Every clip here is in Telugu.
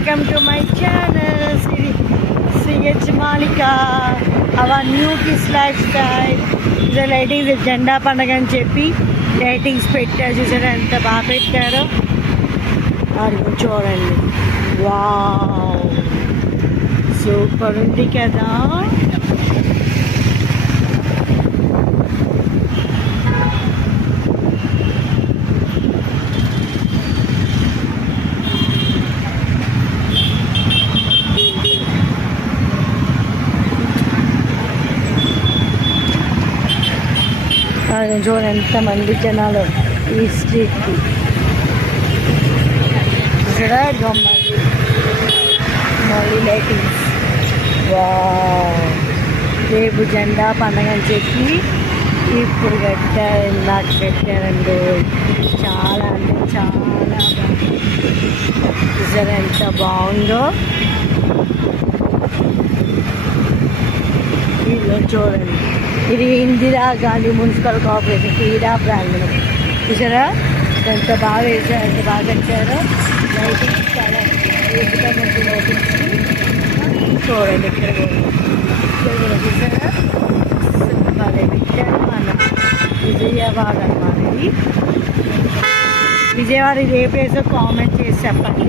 welcome to my channel CH Malika, our new kids lifestyle. The ladies జెండా పండుగ అని చెప్పి లైటింగ్స్ పెట్టారు, చూసారా ఎంత బాగా పెట్టారో. అది చూడండి, వావ్ సూపర్ ఉంది కదా. చూడండి ఎంతమంది జనాలు ఈ స్ట్రీట్కి. ఇక్కడ బొమ్మలు, మళ్ళీ లైటింగ్స్. రేపు జెండా పండుగ అని చెప్పి ఇప్పుడు కట్టారు, ఇందాక పెట్టారండి. చాలా అంటే చాలా బాగుంది, చూసారా ఎంత బాగుందో. వీళ్ళు చూడండి, ఇది ఇందిరా గాంధీ మున్సిపల్ కార్పొరేషన్ క్రీడా ప్రాంగణం. చూసారా ఎంత బాగా వేసారు, ఎంత బాగా కట్టారో. లైటింగ్స్ చాలా మంచి లైటింగ్స్. చూడండి ఇక్కడ కూడా చూసారా బాగా పెట్టారు. మన విజయవాడ అన్నమాట ఇది. విజయవాడ ఇది ఏ ప్లేసో కామెంట్ చేసి చెప్పండి.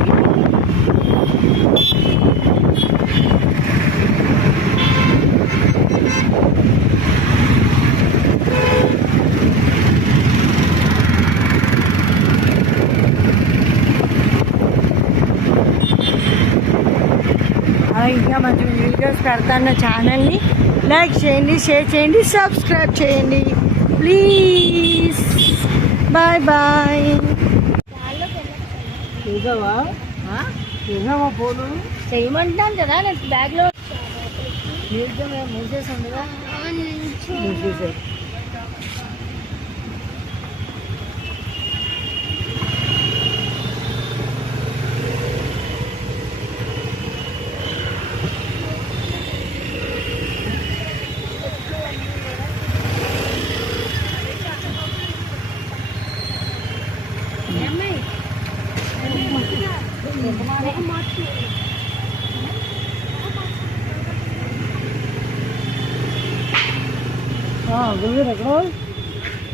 ఇంకా మంచి వీడియోస్ పెడతాను. ఛానల్ని లైక్ చేయండి, షేర్ చేయండి, సబ్స్క్రైబ్ చేయండి ప్లీజ్. Bye bye. పోను చేయమంటాను కదా, నేను బ్యాగ్లో మూసేసి ఉండగా మూసేసారు. గురుగారు ఎక్కడ